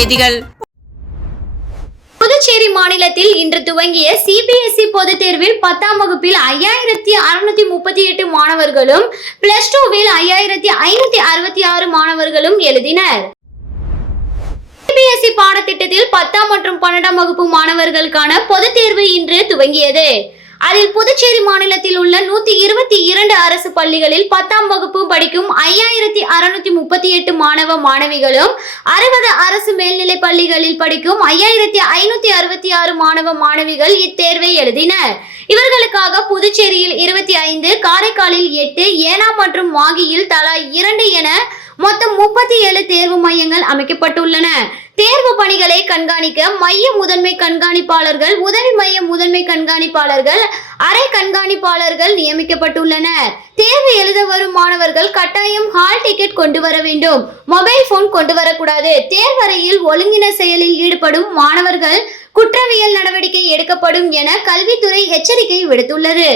செய்திகள். புதுச்சேரி மாநிலத்தில் இன்று துவங்கிய சிபிஎஸ்இ பொதுத் தேர்வில் 10ஆம் வகுப்பில் 5638 மாணவர்களும் பிளஸ் 2வில் 5566 மாணவர்களும் எழுதினர். சிபிஎஸ்இ பாடத்திட்டத்தில் 10ஆம் மற்றும் 12ஆம் வகுப்பு மாணவர்களுக்கான பொதுத் தேர்வு இன்று துவங்கியது. அதில் புதுச்சேரி மாநிலத்தில் உள்ள 122 அரசு பள்ளிகளில் 10ஆம் வகுப்பு படிக்கும் 5638 மாணவ மாணவிகளும் 60 அரசு மேல்நிலை பள்ளிகளில் படிக்கும் 5566 மாணவ மாணவிகள் இத்தேர்வை எழுதினர். இவர்களுக்காக புதுச்சேரியில் 25, காரைக்காலில் 8, ஏனாம் மற்றும் மாகியில் தலா 2 என மொத்தம் 37 தேர்வு மையங்கள் அமைக்கப்பட்டுள்ளன. தேர்வு பணிகளை கண்காணிக்க மைய முதன்மை கண்காணிப்பாளர்கள், உதவி மைய முதன்மை கண்காணிப்பாளர்கள், அரை கண்காணிப்பாளர்கள் நியமிக்கப்பட்டுள்ளனர். தேர்வு எழுத வரும் மாணவர்கள் கட்டாயம் ஹால் டிக்கெட் கொண்டு வர வேண்டும். மொபைல் போன் கொண்டு வரக்கூடாது. தேர்வறையில் ஒழுங்கின செயலில் ஈடுபடும் மாணவர்கள் குற்றவியல் நடவடிக்கை எடுக்கப்படும் என கல்வித்துறை எச்சரிக்கை விடுத்துள்ளது.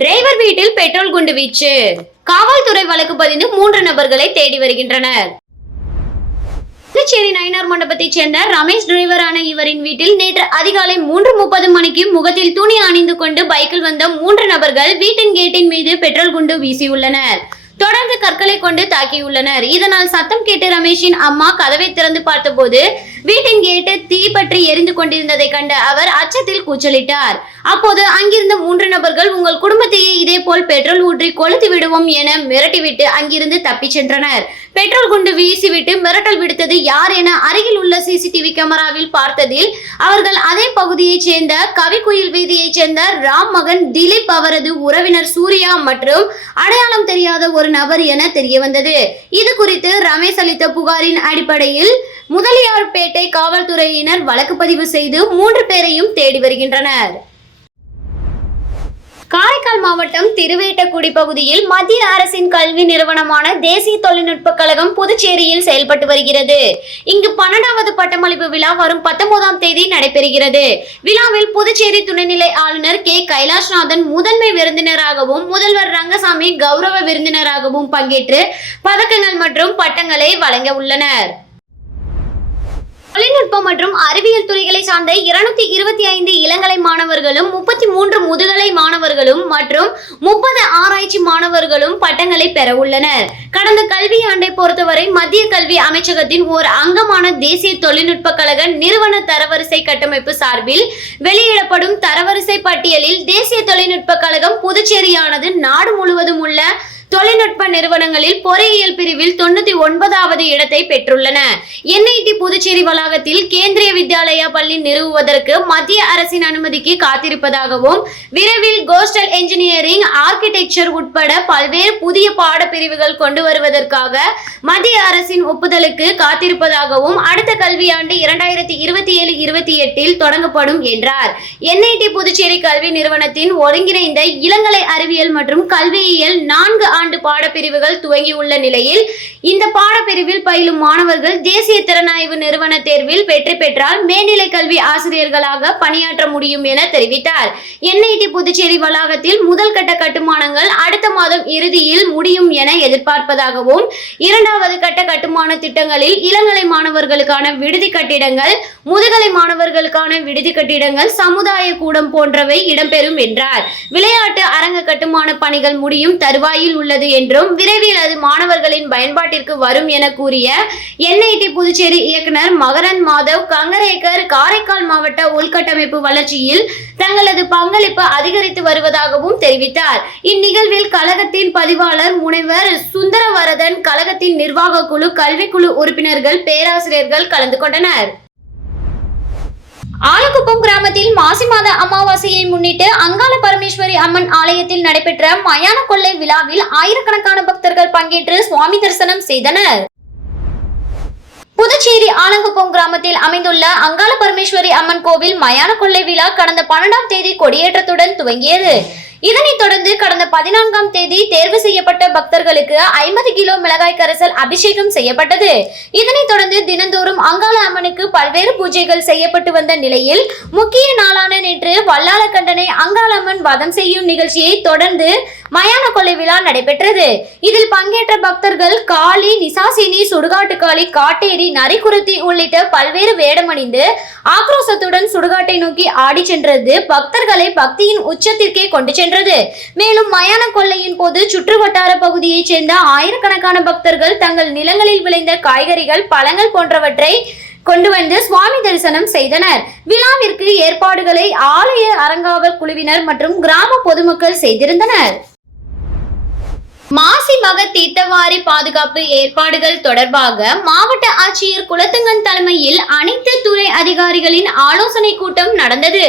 டிரைவர் வீட்டில் பெட்ரோல் குண்டு வீச்சு. காவல்துறை வழக்கு பதிந்து 3 நபர்களை தேடி வருகின்றனர். புதுச்சேரி நயினார் மண்டபத்தைச் சேர்ந்த ரமேஷ் டிரைவரான இவரின் வீட்டில் நேற்று அதிகாலை 3:30 மணிக்கு முகத்தில் துணி அணிந்து கொண்டு பைக்கில் வந்த 3 நபர்கள் வீட்டின் கேட்டின் மீது பெட்ரோல் குண்டு வீசியுள்ளனர். தொடர்ந்து கற்களை கொண்டு தாக்கியுள்ளனர். இதனால் சத்தம் கேட்டு ரமேஷின் அம்மா கதவை திறந்து பார்த்தபோது வீட்டின் கேட்டு தீப்பற்றி எரிந்து கொண்டிருந்ததை கண்ட அவர் அச்சத்தில் கூச்சலிட்டார். அப்போது அங்கிருந்த 3 நபர்கள் உங்கள் குடும்பத்தையே இதே போல் பெட்ரோல் ஊற்றி கொளுத்து விடுவோம் என மிரட்டிவிட்டு அங்கிருந்து தப்பி சென்றனர். பெட்ரோல் குண்டு வீசிவிட்டு மிரட்டல் விடுத்தது யார் என அருகில் உள்ள சிசிடிவி கேமராவில் பார்த்ததில் அவர்கள் அதே பகுதியைச் சேர்ந்த கவிக்குயில் வீதியைச் சேர்ந்த ராம் மகன் திலீப், அவரது உறவினர் சூர்யா மற்றும் அடையாளம் தெரியாத ஒரு நபர் என தெரிய வந்தது. இது குறித்து ரமேஷ் அளித்த புகாரின் அடிப்படையில் முதலியார்பேட்டை காவல்துறையினர் வழக்கு பதிவு செய்து 3 பேரையும் தேடி வருகின்றனர். காரைக்கால் மாவட்டம் திருவேட்டக்குடி பகுதியில் மத்திய அரசின் கல்வி நிறுவனமான தேசிய தொழில்நுட்ப கழகம் புதுச்சேரியில் செயல்பட்டு வருகிறது. இங்கு 12வது பட்டமளிப்பு விழா வரும் 19ஆம் தேதி நடைபெறுகிறது. விழாவில் புதுச்சேரி துணைநிலை ஆளுநர் கே. கைலாஷ்நாதன் முதன்மை விருந்தினராகவும் முதல்வர் ரங்கசாமி கௌரவ விருந்தினராகவும் பங்கேற்று பதக்கங்கள் மற்றும் பட்டங்களை வழங்க உள்ளனர். தொழில்நுட்பம் மற்றும் அறிவியல் துறைகளை சார்ந்த 225 இளங்கலை மாணவர்களும் 33 முதுகலை மாணவர்களும் மற்றும் 30 ஆராய்ச்சி மாணவர்களும் பட்டங்களை பெற உள்ளனர். கடந்த கல்வியாண்டை பொறுத்தவரை மத்திய கல்வி அமைச்சகத்தின் ஓர் அங்கமான தேசிய தொழில்நுட்ப கழக நிறுவன தரவரிசை கட்டமைப்பு சார்பில் வெளியிடப்படும் தரவரிசை பட்டியலில் தேசிய தொழில்நுட்ப கழகம் புதுச்சேரியானது நாடு முழுவதும் உள்ள தொழில்நுட்ப நிறுவனங்களில் பொறியியல் பிரிவில் 99வது இடத்தை பெற்றுள்ளன. என்ஐடி புதுச்சேரி வளாகத்தில் கேந்திரிய வித்யாலயா பள்ளி நிறுவுவதற்கு மத்திய அரசின் அனுமதிக்கு காத்திருப்பதாகவும் விரைவில் கோஸ்டல் என்ஜினியரிங், ஆர்கிடெக்சர் உட்பட பல்வேறு புதிய பாடப்பிரிவுகள் கொண்டு வருவதற்காக மத்திய அரசின் ஒப்புதலுக்கு காத்திருப்பதாகவும் அடுத்த கல்வியாண்டு 2027-28 தொடங்கப்படும் என்றார். என்ஐடி புதுச்சேரி கல்வி நிறுவனத்தின் ஒருங்கிணைந்த இளங்கலை அறிவியல் மற்றும் கல்வியியல் 4 ஆண்டு பாடப்பிரிவுகள் துவங்கியுள்ள நிலையில் இந்த பாடப்பிரிவில் பயிலும் மாணவர்கள் தேசிய திறனாய்வு நிறுவன தேர்வில் வெற்றி பெற்றால் மேல்நிலை கல்வி ஆசிரியர்களாக பணியாற்ற முடியும் என தெரிவித்தார். என்ஐடி புதுச்சேரி வளாகத்தில் முதல் கட்ட கட்டுமானங்கள் அடுத்த மாதம் இறுதியில் முடியும் என எதிர்பார்ப்பதாகவும் 2வது கட்ட கட்டுமான திட்டங்களில் இளங்கலை மாணவர்களுக்கான விடுதி கட்டிடங்கள், முதுகலை மாணவர்களுக்கான விடுதி கட்டிடங்கள், சமுதாய கூடம் போன்றவை இடம்பெறும் என்றார். விளையாட்டு அரங்க கட்டுமான பணிகள் முடியும் தருவாயில் உள்ளது என்றும் விரைவில் அது மாணவர்களின் பயன்பாட்டிற்கு வரும் என கூறிய என்ஐடி புதுச்சேரி இயக்குனர் மகரந்த் மாதவ், கங்கரேக்கர் காரைக்கால் மாவட்ட உள்கட்டமைப்பு வளர்ச்சியில் தங்களது பங்களிப்பு அதிகரித்து வருவதாகவும் தெரிவித்தார். இந்நிகழ்வில் கழகத்தின் பதிவாளர் முனைவர் சுந்தரவரதன், கழகத்தின் நிர்வாக குழு, கல்விக்குழு உறுப்பினர்கள், பேராசிரியர்கள் கலந்து கொண்டனர். ஆலங்குப்பம் கிராமத்தில் மாசி மாத அமாவாசையை முன்னிட்டு அங்காள பரமேஸ்வரி அம்மன் ஆலயத்தில் நடைபெற்ற மயான கொள்ளை விழாவில் ஆயிரக்கணக்கான பக்தர்கள் பங்கேற்று சுவாமி தரிசனம் செய்தனர். புதுச்சேரி ஆலங்குப்பம் கிராமத்தில் அமைந்துள்ள அங்காள பரமேஸ்வரி அம்மன் கோவில் மயான கொள்ளை விழா கடந்த 12ஆம் தேதி கொடியேற்றத்துடன் துவங்கியது. இதனைத் தொடர்ந்து கடந்த 14ஆம் தேதி தேர்வு செய்யப்பட்ட பக்தர்களுக்கு 50 கிலோ மிளகாய் கரைசல் அபிஷேகம் செய்யப்பட்டது. இதனைத் தொடர்ந்து தினந்தோறும் அங்காள அம்மனுக்கு பல்வேறு பூஜைகள் செய்யப்பட்டு வந்த நிலையில் முக்கிய நாளான நேற்று வல்லாளக்கண்டனை அங்காளம்மன் வதம் செய்யும் நிகழ்ச்சியை தொடர்ந்து மயான கொள்ளை விழா நடைபெற்றது. இதில் பங்கேற்ற பக்தர்கள் காளி, நிசாசினி, சுடுகாட்டுக்காளி, காட்டேரி, நரிக்குருத்தி உள்ளிட்ட பல்வேறு வேடமணிந்து ஆக்ரோஷத்துடன் சுடுகாட்டை நோக்கி ஆடி சென்றது பக்தர்களை பக்தியின் உச்சத்திற்கே கொண்டு சென்றது. மேலும் மயான கொள்ளையின் போது சுற்றுவட்டார பகுதியைச் சேர்ந்த ஆயிரக்கணக்கான பக்தர்கள் தங்கள் நிலங்களில் விளைந்த காய்கறிகள், பழங்கள் போன்றவற்றை கொண்டு வந்து சுவாமி தரிசனம் செய்தனர். விழாவிற்கு ஏற்பாடுகளை ஆலய அறங்காவல் குழுவினர் மற்றும் கிராம பொதுமக்கள் செய்திருந்தனர். மாசி மக தீர்த்தவாரி பாதுகாப்பு ஏற்பாடுகள் தொடர்பாக மாவட்ட ஆட்சியர் குலத்துங்கன் தலைமையில் அனைத்து துறை அதிகாரிகளின் ஆலோசனை கூட்டம் நடந்தது.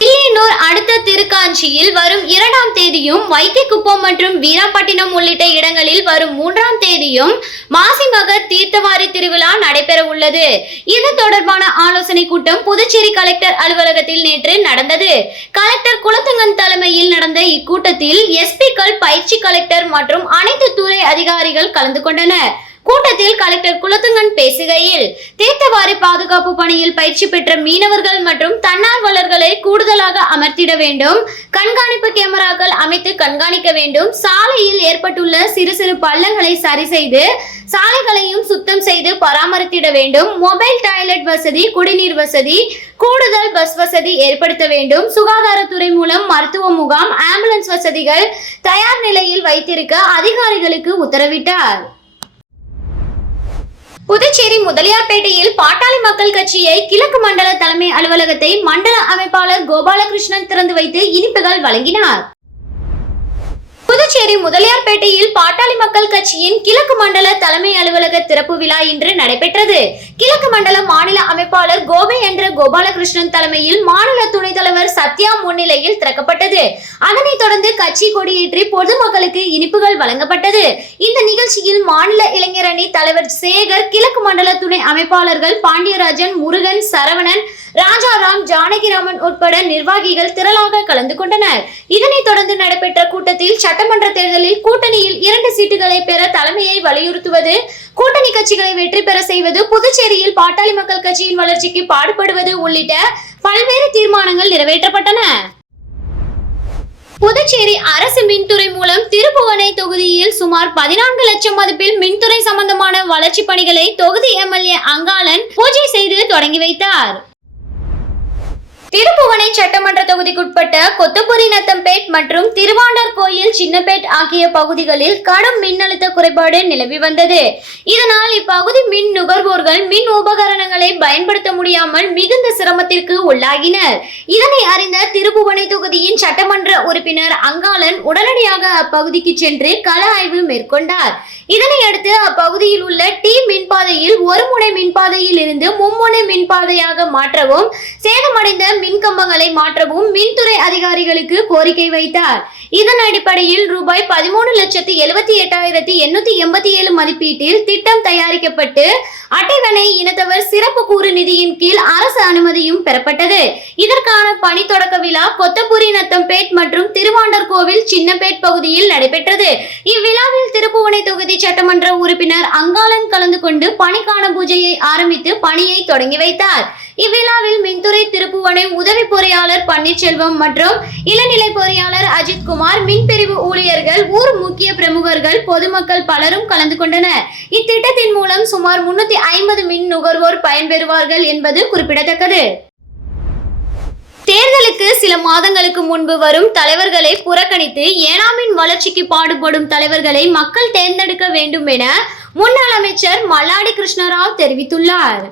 வில்லியனூர் அடுத்த திருக்காஞ்சியில் வரும் 2ஆம் தேதியும், வைத்திக்குப்பம் மற்றும் வீராப்பட்டினம் உள்ளிட்ட இடங்களில் வரும் 3ஆம் தேதியும் மாசிமக தீர்த்தவாரி திருவிழா நடைபெற உள்ளது. இது தொடர்பான ஆலோசனை கூட்டம் புதுச்சேரி கலெக்டர் அலுவலகத்தில் நேற்று நடந்தது. கலெக்டர் குலத்துங்கன் தலைமையில் நடந்த இக்கூட்டத்தில் எஸ்பிக்கள், பயிற்சி கலெக்டர் மற்றும் அனைத்து துறை அதிகாரிகள் கலந்து கொண்டனர். கூட்டத்தில் கலெக்டர் குலத்துங்கன் பேசுகையில், தீர்த்தவாரி பாதுகாப்பு பணியில் பயிற்சி பெற்ற மீனவர்கள் மற்றும் தன்னார்வலர்களை கூடுதலாக அமர்த்திட வேண்டும். கண்காணிப்பு கேமராக்கள் அமைத்து கண்காணிக்க வேண்டும். சாலையில் ஏற்பட்டுள்ள சிறு சிறு பள்ளங்களை சரி செய்து சாலைகளையும் சுத்தம் செய்து பராமரித்திட வேண்டும். மொபைல் டாய்லெட் வசதி, குடிநீர் வசதி, கூடுதல் பஸ் வசதி ஏற்படுத்த வேண்டும். சுகாதாரத்துறை மூலம் மருத்துவ முகாம், ஆம்புலன்ஸ் வசதிகள் தயார் நிலையில் வைத்திருக்க அதிகாரிகளுக்கு உத்தரவிட்டார். புதுச்சேரி முதலியார்பேட்டையில் பாட்டாளி மக்கள் கட்சியை கிழக்கு மண்டல தலைமை அலுவலகத்தை மண்டல அமைப்பாளர் கோபாலகிருஷ்ணன் திறந்து வைத்து இனிப்புகள் வழங்கினார். புதுச்சேரி முதலியார்பேட்டையில் பாட்டாளி மக்கள் கட்சியின் கிழக்கு மண்டல தலைமை அலுவலக திறப்பு விழா இன்று நடைபெற்றது. கிழக்கு மண்டல மாநில அமைப்பாளர் கோபே என்ற கோபாலகிருஷ்ணன் தலைமையில் மாநில துணைத் தலைவர் சத்யா முன்னிலையில் திறக்கப்பட்டது. அதனைத் தொடர்ந்து கட்சி கொடியேற்றி பொதுமக்களுக்கு இனிப்புகள் வழங்கப்பட்டது. இந்த நிகழ்ச்சியில் மாநில இளைஞர் அணி தலைவர் சேகர், கிழக்கு மண்டல துணை அமைப்பாளர்கள் பாண்டியராஜன், முருகன், சரவணன், ராஜாராம், ஜானகிராமன் உட்பட நிர்வாகிகள் திரளாக கலந்து கொண்டனர். இதனைத் தொடர்ந்து நடைபெற்ற கூட்டத்தில் சட்டமன்ற தேர்தலில் கூட்டணியில் 2 சீட்டுகளை பெற தலைமையை வலியுறுத்துவது, கூட்டணி கட்சிகளை வெற்றி பெற செய்வது, புதுச்சேரியில் பாட்டாளி மக்கள் கட்சியின் வளர்ச்சிக்கு பாடுபடுவது உள்ளிட்ட பல்வேறு தீர்மானங்கள் நிறைவேற்றப்பட்டன. புதுச்சேரி அரசு மின்துறை மூலம் திருப்புவனை தொகுதியில் சுமார் 14 லட்சம் மதிப்பில் மின்துறை சம்பந்தமான வளர்ச்சி பணிகளை தொகுதி எம்எல்ஏ அங்காளன் பூஜை செய்து தொடங்கி வைத்தார். திருப்புவனை சட்டமன்ற தொகுதிக்குட்பட்ட கொத்தபுரி நத்தம்பேட் மற்றும் திருவாண்டர் கோயில் சின்னப்பேட் ஆகிய பகுதிகளில் கடும் மின்னழுத்த குறைபாடு நிலவி வந்தது. இதனால் இப்பகுதி மின் நுகர்வோர்கள் மின் உபகரணங்களை பயன்படுத்த முடியாமல் மிகுந்த சிரமத்திற்கு உள்ளாகினர். இதனை அறிந்த திருப்புவனை தொகுதியின் சட்டமன்ற உறுப்பினர் அங்காளன் உடனடியாக அப்பகுதிக்கு சென்று கள ஆய்வு மேற்கொண்டார். இதனையடுத்து அப்பகுதியில் உள்ள டி மின்பாதையில் ஒரு முனை மின்பாதையில் இருந்து மும்முனை மின்பாதையாக மாற்றவும், சேதமடைந்த மின்கம்பங்களை மாற்றவும் மின்துறை அதிகாரிகளுக்கு கோரிக்கை வைத்தார். இதன் அடிப்படையில் ரூபாய் 13,78,887 மதிப்பீட்டில் திட்டம் தயாரிக்கப்பட்டு அட்டைவணை இனத்தவர் சிறப்பு கூறு நிதியின் கீழ் அரசு அனுமதியும் பெறப்பட்டது. இதற்கான பணி தொடக்க விழா கொத்தபுரி நத்தம்பேட் மற்றும் திருவாண்டர் கோவில் சின்னப்பேட் பகுதியில் நடைபெற்றது. இவ்விழாவில் திருப்புவனை தொகுதி சட்டமன்ற உறுப்பினர் அங்காளன் கலந்து கொண்டு பணிக்கான பூஜையை ஆரம்பித்து பணியை தொடங்கி வைத்தார். இவ்விழாவில் மின்துறை திருப்புவனை உதவி பொறியாளர் பன்னீர்செல்வம் மற்றும் இளநிலை பொறியாளர் அஜித்குமார், மின்பிரிவு ஊழியர்கள், ஊர் முக்கிய பிரமுகர்கள், பொதுமக்கள் பலரும் கலந்து கொண்டனர். இத்திட்டத்தின் மூலம் சுமார் 350 மின் நுகர்வோர் பயன்பெறுவார்கள் என்பது குறிப்பிடத்தக்கது. தேர்தலுக்கு சில மாதங்களுக்கு முன்பு வரும் தலைவர்களை புறக்கணித்து ஏனாமின் வளர்ச்சிக்கு பாடுபடும் தலைவர்களை மக்கள் தேர்ந்தெடுக்க வேண்டும் என முன்னாள் அமைச்சர் மல்லாடி கிருஷ்ணராவ் தெரிவித்துள்ளார்.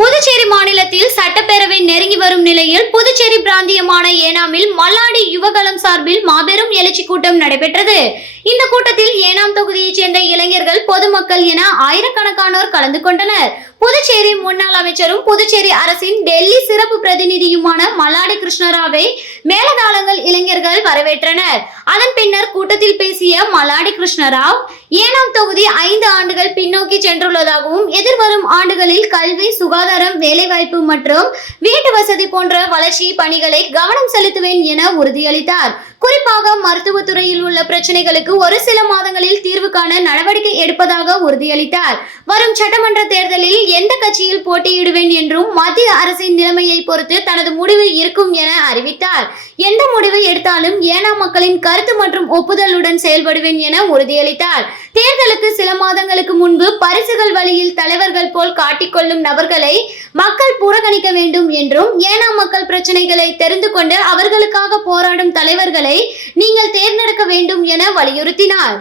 புதுச்சேரி மாநிலத்தில் சட்டப்பேரவை நெருங்கி வரும் நிலையில் புதுச்சேரி பிராந்தியமான ஏனாமில் மல்லாடி யுவகலம் சார்பில் மாபெரும் எழுச்சி கூட்டம் நடைபெற்றது. இந்த கூட்டத்தில் ஏனாம் தொகுதியைச் சேர்ந்த இளைஞர்கள், பொதுமக்கள் என ஆயிரக்கணக்கானோர் கலந்து கொண்டனர். புதுச்சேரி முன்னாள் அமைச்சரும் புதுச்சேரி அரசின் டெல்லி சிறப்பு பிரதிநிதியுமான மல்லாடி கிருஷ்ணராவை மேலதாளங்கள் இளைஞர்கள் வரவேற்றனர். அதன் பின்னர் கூட்டத்தில் பேசிய மல்லாடி கிருஷ்ணராவ், ஏனாம் தொகுதி 5 ஆண்டுகள் பின்னோக்கி சென்றுள்ளதாகவும் எதிர்வரும் ஆண்டுகளில் கல்வி, சுகாதாரம், வேலைவாய்ப்பு மற்றும் வீட்டு வசதி போன்ற வளர்ச்சி பணிகளை கவனம் செலுத்துவேன் என உறுதியளித்தார். குறிப்பாக மருத்துவத்துறையில் உள்ள பிரச்சனைகளுக்கு ஒரு சில மாதங்களில் தீர்வு காண நடவடிக்கை எடுப்பதாக உறுதியளித்தார். வரும் சட்டமன்ற தேர்தலில் எந்த கட்சியில் போட்டியிடுவேன் என்றும் மத்திய அரசின் நிலைமையை பொறுத்து தனது முடிவு இருக்கும் என அறிவித்தார். எந்த முடிவை எடுத்தாலும் ஏனாம் மக்களின் கருத்து மற்றும் ஒப்புதலுடன் செயல்படுவேன் என உறுதியளித்தார். தேர்தலுக்கு சில மாதங்களுக்கு முன்பு பரிசுகள் வழியில் தலைவர்கள் போல் காட்டிக்கொள்ளும் நபர்களை மக்கள் புறக்கணிக்க வேண்டும் என்றும் ஏனாம் மக்கள் பிரச்சனைகளை தெரிந்து கொண்டு அவர்களுக்காக போராடும் தலைவர்களை நீங்கள் தேர்ந்தெடுக்க வேண்டும் என வலியுறுத்தினார்.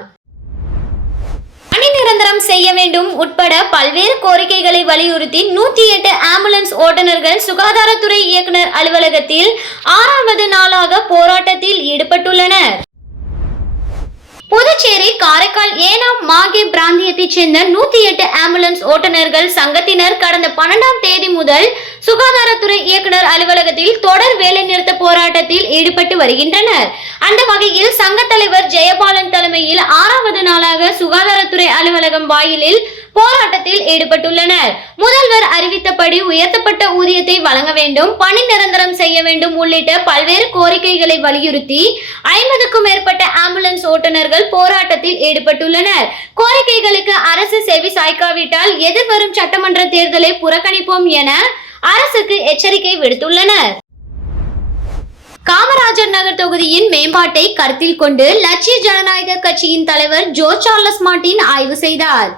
பணி நிரந்தரம் செய்ய வேண்டும் உட்பட பல்வேறு கோரிக்கைகளை வலியுறுத்தி 108 ஆம்புலன்ஸ் ஓட்டுநர்கள் சுகாதாரத்துறை இயக்குனர் அலுவலகத்தில் 6வது நாளாக போராட்டத்தில் ஈடுபட்டுள்ளனர். புதுச்சேரி, காரைக்கால், ஏனாம், மாகே பிராந்தியத்தைச் சேர்ந்த 108 ஆம்புலன்ஸ் ஓட்டுநர்கள் சங்கத்தினர் கடந்த 12ஆம் தேதி முதல் சுகாதாரத்துறை இயக்குனர் அலுவலகத்தில் தொடர் வேலைநிறுத்த போராட்டத்தில் ஈடுபட்டு வருகின்றனர். அந்த வகையில் சங்க தலைவர் ஜெயபாலன் தலைமையில் 6வது நாளாக சுகாதாரத்துறை அலுவலகம் வாயிலில் போராட்டத்தில் ஈடுபட்டுள்ளனர். முதல்வர் அறிவித்தபடி உயர்த்தப்பட்ட ஊதியத்தை வழங்க வேண்டும், பணி நிரந்தரம் செய்ய வேண்டும் உள்ளிட்ட பல்வேறு கோரிக்கைகளை வலியுறுத்தி 50க்கும் மேற்பட்ட ஆம்புலன்ஸ் ஓட்டுநர்கள் போராட்டத்தில் ஈடுபட்டுள்ளனர். கோரிக்கைகளுக்கு அரசு செவி சாய்க்காவிட்டால் எதிர்வரும் சட்டமன்ற தேர்தலை புறக்கணிப்போம் என அரசுக்கு எச்சரிக்கை விடுத்துள்ளனர். காமராஜர் நகர் தொகுதியின் மேம்பாட்டை கருத்தில் கொண்டு லட்சிய ஜனநாயக கட்சியின் தலைவர் ஜோர்ஜ் சார்லஸ் மார்ட்டின் ஆய்வு செய்தார்.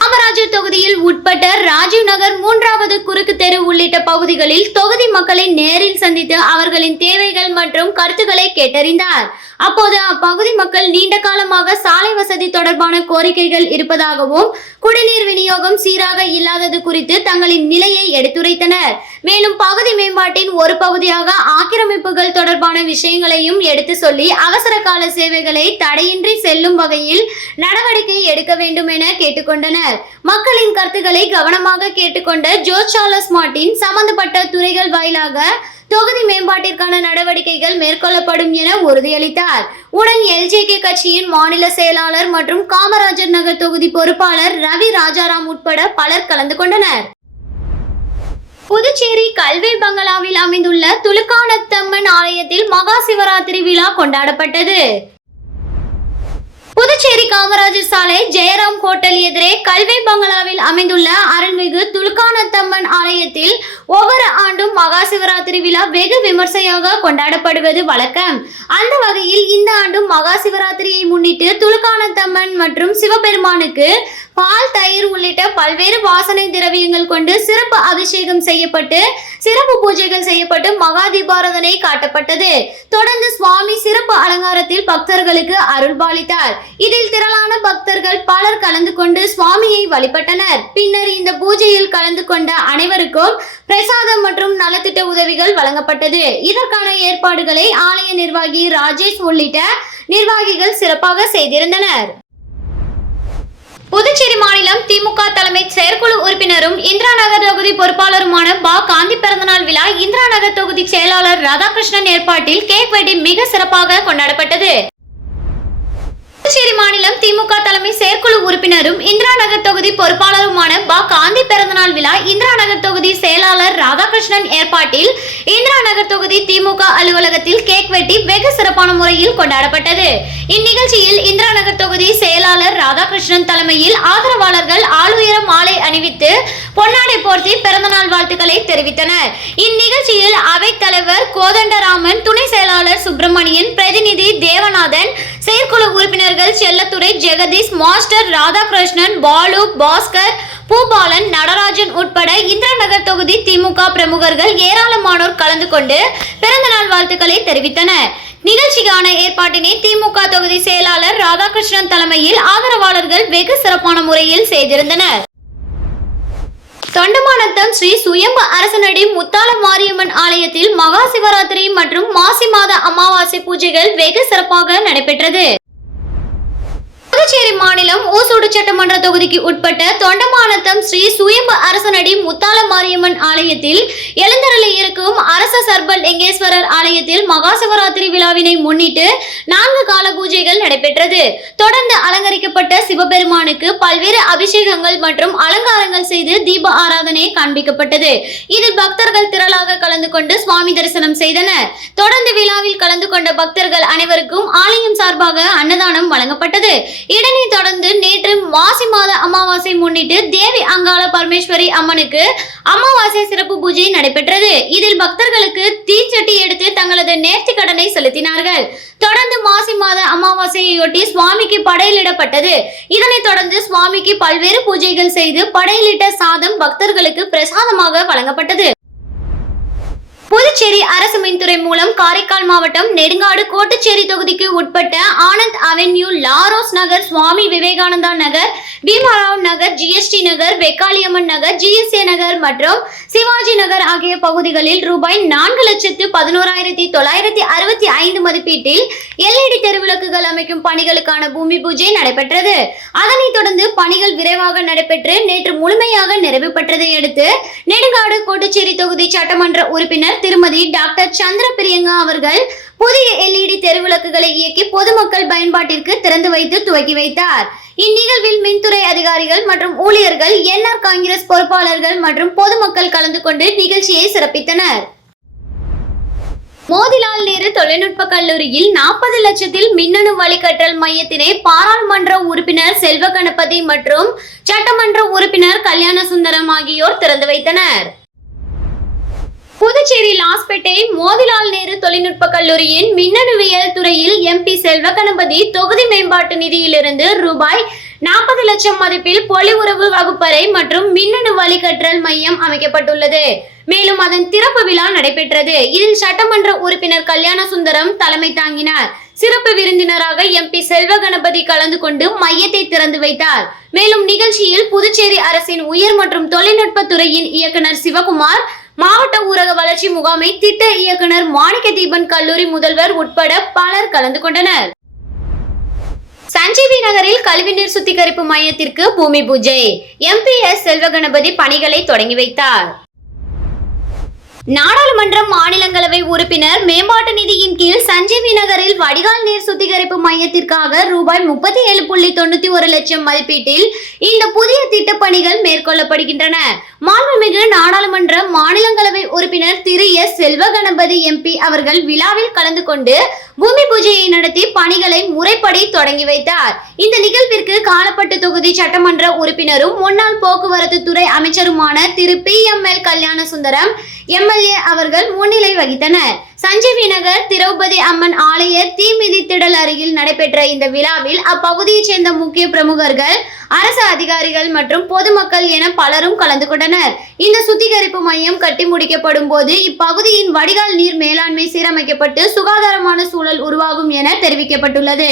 காமராஜர் தொகுதியில் உட்பட்ட ராஜீவ் நகர், 3வது குறுக்கு தெரு உள்ளிட்ட பகுதிகளில் தொகுதி மக்களை நேரில் சந்தித்து அவர்களின் தேவைகள் மற்றும் கருத்துக்களை கேட்டறிந்தார். அப்போது அப்பகுதி மக்கள் நீண்ட காலமாக சாலை வசதி தொடர்பான கோரிக்கைகள் இருப்பதாகவும் குடிநீர் விநியோகம் சீராக இல்லாதது குறித்து தங்களின் நிலையை எடுத்துரைத்தனர். மேலும் பகுதி மேம்பாட்டின் ஒரு பகுதியாக ஆக்கிரமிப்புகள் தொடர்பான விஷயங்களையும் எடுத்து சொல்லி அவசர கால சேவைகளை தடையின்றி செல்லும் வகையில் நடவடிக்கை எடுக்க வேண்டும் என கேட்டுக்கொண்டனர். மக்களின் கருத்துக்களை கவனமாக கேட்டுக்கொண்ட ஜோர்ஜ் சார்லஸ் மார்ட்டின் சம்பந்தப்பட்ட துறைகள் வாயிலாக தொகுதி மேம்பாட்டிற்கான நடவடிக்கைகள் மேற்கொள்ளப்படும் என உறுதியளித்தார். உடன் எல்ஜேகே கட்சியின் மாநில செயலாளர் மற்றும் காமராஜர் நகர் தொகுதி பொறுப்பாளர் ரவி ராஜாராம் உட்பட பலர் கலந்து கொண்டனர். புதுச்சேரி கல்வி பங்களாவில் அமைந்துள்ள துலுக்கானத்தம்மன் ஆலயத்தில் மகா சிவராத்திரி விழா கொண்டாடப்பட்டது. புதுச்சேரி காமராஜர் சாலை ஜெயராம் ஹோட்டல் எதிரே கல்வி பங்களாவில் அமைந்துள்ள அருள்மிகு துலுக்கானத்தம்மன் ஆலயத்தில் ஒவ்வொரு ஆண்டும் மகா சிவராத்திரி விழா வெகு விமர்சையாக கொண்டாடப்படுவது வழக்கம். அந்த வகையில் இந்த ஆண்டும் மகா சிவராத்திரியை முன்னிட்டு துலுக்கானத்தம்மன் மற்றும் சிவபெருமானுக்கு பால், தயிர் உள்ளிட்ட பல்வேறு வாசனை திரவியங்கள் கொண்டு சிறப்பு அபிஷேகம் செய்யப்பட்டு சிறப்பு பூஜைகள் செய்யப்பட்டு மகா தீபாராதனை காட்டப்பட்டது. தொடர்ந்து சுவாமி சிறப்பு அலங்காரத்தில் பக்தர்களுக்கு அருள்பாலித்தார். இதில் திரளான பக்தர்கள் பலர் கலந்து கொண்டு சுவாமியை வழிபட்டனர். பின்னர் இந்த பூஜையில் கலந்து கொண்ட அனைவருக்கும் பிரசாதம் மற்றும் நலத்திட்ட உதவிகள் வழங்கப்பட்டது. இதற்கான ஏற்பாடுகளை ஆலய நிர்வாகி ராஜேஷ் உள்ளிட்ட நிர்வாகிகள் சிறப்பாக செய்திருந்தனர். புதுச்சேரி மாநிலம் திமுக தலைமை செயற்குழு உறுப்பினரும் இந்திரா நகர் தொகுதி பொறுப்பாளருமான பா. காந்தி பிறந்தநாள் விழா இந்திரா நகர் தொகுதி செயலாளர் ராதாகிருஷ்ணன் ஏற்பாட்டில் கேக் வெட்டி மிக சிறப்பாக கொண்டாடப்பட்டது. புதுச்சேரி மாநிலம் திமுக தலைமை செயற்குழு உறுப்பினரும் இந்திரா நகர் தொகுதி பொறுப்பாளருமான பா. காந்தி பிறந்தநாள் விழா இந்திரா நகர் தொகுதி செயலாளர் ராதாகிருஷ்ணன் ஏற்பாட்டில் இந்திரா நகர் தொகுதி திமுக அலுவலகத்தில் கேக் வெட்டி வெகு சிறப்பான முறையில் கொண்டாடப்பட்டது. இந்நிகழ்ச்சியில் இந்திரா நகர் தொகுதி செயலாளர் ராதாகிருஷ்ணன் தலைமையில் ஆதரவாளர்கள் ஆளுயர மாலை அணிவித்து பொன்னாடை போர்த்தி பிறந்தநாள் வாழ்த்துக்களை தெரிவித்தனர். இந்நிகழ்ச்சியில் அவைத் தலைவர் கோதண்டராமன், துணை செயலாளர் சுப்பிரமணியன், பிரதிநிதி தேவநாதன், செயற்குழு உறுப்பினர்கள் செல்லத்துறை, ஜெகதீஷ், மாஸ்டர், ராதாகிருஷ்ணன், பாலு, பாஸ்கர், பூபாலன், நடராஜன் உட்பட இந்திரா நகர் தொகுதி திமுக பிரமுகர்கள் ஏராளமானோர் கலந்து கொண்டு பிறந்தநாள் வாழ்த்துக்களை தெரிவித்தனர். நிகழ்ச்சிக்கான ஏற்பாட்டினை திமுக தொகுதி செயலாளர் ராதாகிருஷ்ணன் தலைமையில் ஆதரவாளர்கள் வெகு சிறப்பான முறையில் செய்திருந்தனர். தொண்டமானத்தம் ஸ்ரீ சுயம்பு அரசனடி முத்தாள மாரியம்மன் ஆலயத்தில் மகா சிவராத்திரி மற்றும் மாசி மாத அமாவாசை பூஜைகள் வெகு சிறப்பாக நடைபெற்றது. புதுச்சேரி மாநிலம் ஓசூடு சட்டமன்ற தொகுதிக்கு உட்பட்ட தொண்டமானத்தம் ஸ்ரீ சுயம்பு அரசனடி முத்தால மாரியம்மன் ஆலயத்தில் எழுந்தருளி இருக்கும் அரச சர்பல் லிங்கேஸ்வரர் ஆலயத்தில் மகா சிவராத்திரி விழாவினை முன்னிட்டு 4 கால பூஜைகள் நடைபெற்றது. தொடர்ந்து அலங்கரிக்கப்பட்ட சிவபெருமானுக்கு பல்வேறு அபிஷேகங்கள் மற்றும் அலங்காரங்கள் செய்து தீப ஆராதனை காண்பிக்கப்பட்டது. இதில் பக்தர்கள் திரளாக கலந்து கொண்டு சுவாமி தரிசனம் செய்தனர். தொடர்ந்து விழாவில் கலந்து கொண்ட பக்தர்கள் அனைவருக்கும் ஆலயம் சார்பாக அன்னதானம் வழங்கப்பட்டது. இதனைத் தொடர்ந்து நேற்று மாசி மாத அமாவாசை முன்னிட்டு தேவி அங்காள பரமேஸ்வரி அம்மனுக்கு அமாவாசை சிறப்பு பூஜை நடைபெற்றது. இதில் பக்தர்களுக்கு தீச்சட்டி எடுத்து தங்களது நேர்த்தி கடனை செலுத்தினார்கள். தொடர்ந்து மாசி மாத அமாவாசையொட்டி சுவாமிக்கு படையலிடப்பட்டது. இதனைத் தொடர்ந்து சுவாமிக்கு பல்வேறு பூஜைகள் செய்து படையலிட்ட சாதம் பக்தர்களுக்கு பிரசாதமாக வழங்கப்பட்டது. புதுச்சேரி அரசு மின்துறை மூலம் காரைக்கால் மாவட்டம் நெடுங்காடு கோட்டுச்சேரி தொகுதிக்கு உட்பட்ட ஆனந்த் அவென்யூ, லாரோஸ் நகர், சுவாமி விவேகானந்தா நகர், பீமாராவ் நகர், ஜிஎஸ்டி நகர், வெக்காளியம்மன் நகர், ஜிஎஸ்ஏ நகர் மற்றும் சிவாஜி நகர் ஆகிய பகுதிகளில் ரூபாய் 4,11,965 மதிப்பீட்டில் LED தெருவிளக்குகள் அமைக்கும் பணிகளுக்கான பூமி பூஜை நடைபெற்றது. அதனைத் தொடர்ந்து பணிகள் விரைவாக நடைபெற்று நேற்று முழுமையாக நிறைவு பெற்றதை அடுத்து நெடுங்காடு கோட்டுச்சேரி தொகுதி சட்டமன்ற உறுப்பினர் திருமதி டாக்டர் சந்திர பிரியங்கா அவர்கள் புதிய LED தெருவிளக்குகளை இயக்கி பொதுமக்கள் பயன்பாட்டிற்கு திறந்து வைத்து துவக்கி வைத்தார். இந்நிகழ்வில் மின்துறை அதிகாரிகள் மற்றும் ஊழியர்கள், NR காங்கிரஸ் பொறுப்பாளர்கள் மற்றும் பொதுமக்கள் கலந்து கொண்டு நிகழ்ச்சியை சிறப்பித்தனர். மோதிலால் நேரு தொழில்நுட்ப கல்லூரியில் 40 லட்சத்தில் மின்னணு வழிகற்றல் மையத்தினை பாராளுமன்ற உறுப்பினர் செல்வ கணபதி மற்றும் சட்டமன்ற உறுப்பினர் கல்யாண சுந்தரம் ஆகியோர் திறந்து வைத்தனர். புதுச்சேரி லாஸ்பேட்டை மோதிலால் நேரு தொழில்நுட்ப கல்லூரியின் மின்னணுவியல் துறையில் MP செல்வ கணபதி தொகுதி மேம்பாட்டு நிதியிலிருந்து ரூபாய் 40 லட்சம் மதிப்பில் பொலிவுறவு வகுப்பறை மற்றும் மின்னணு வழிகற்றல் மையம் அமைக்கப்பட்டுள்ளது. மேலும் அதன் திறப்பு விழா நடைபெற்றது. இதில் சட்டமன்ற உறுப்பினர் கல்யாண சுந்தரம் தலைமை தாங்கினார். சிறப்பு விருந்தினராக MP செல்வ கணபதி கலந்து கொண்டு மையத்தை திறந்து வைத்தார். மேலும் நிகழ்ச்சியில் புதுச்சேரி அரசின் உயர் மற்றும் தொழில்நுட்ப துறையின் இயக்குனர் சிவகுமார், மாவட்ட ஊரக வளர்ச்சி முகாமை திட்ட இயக்குனர் மாணிக்க தீபன், கல்லூரி முதல்வர் உட்பட பலர் கலந்து கொண்டனர். சஞ்சீவி நகரில் கழிவுநீர் சுத்திகரிப்பு மையத்திற்கு பூமி பூஜை. MP.S. செல்வ கணபதி பணிகளை தொடங்கி வைத்தார். நாடாளுமன்ற மாநிலங்களவை உறுப்பினர் மேம்பாட்டு நிதியின் கீழ் சஞ்சீவி நகரில் வடிகால் நீர் சுத்திகரிப்பு மையத்திற்காக ரூபாய் 37.91 லட்சம் மதிப்பீட்டில் இந்த புதிய திட்டப்பணிகள் மேற்கொள்ளப்படுகின்றன. மாண்புமிகு நாடாளுமன்ற மாநிலங்களவை உறுப்பினர் திரு S. செல்வ கணபதி MP அவர்கள் விழாவில் கலந்து கொண்டு பூமி பூஜையை நடத்தி பணிகளை முறைப்படி தொடங்கி வைத்தார். இந்த நிகழ்விற்கு காலப்பட்டு தொகுதி சட்டமன்ற உறுப்பினரும் முன்னாள் போக்குவரத்து துறை அமைச்சருமான திரு PML கல்யாண சுந்தரம் MLA அவர்கள் முன்னிலை வகித்தனர். சஞ்சீவி நகர் திரௌபதி அம்மன் ஆலய தீ மிதித்திடல் அருகில் நடைபெற்ற இந்த விழாவில் அப்பகுதியைச் சேர்ந்த முக்கிய பிரமுகர்கள், அரசு அதிகாரிகள் மற்றும் பொதுமக்கள் என பலரும் கலந்து கொண்டனர். இந்த சுத்திகரிப்பு மையம் கட்டி முடிக்கப்படும் போது இப்பகுதியின் வடிகால் நீர் மேலாண்மை சீரமைக்கப்பட்டு சுகாதாரமான சூழல் உருவாகும் என தெரிவிக்கப்பட்டுள்ளது.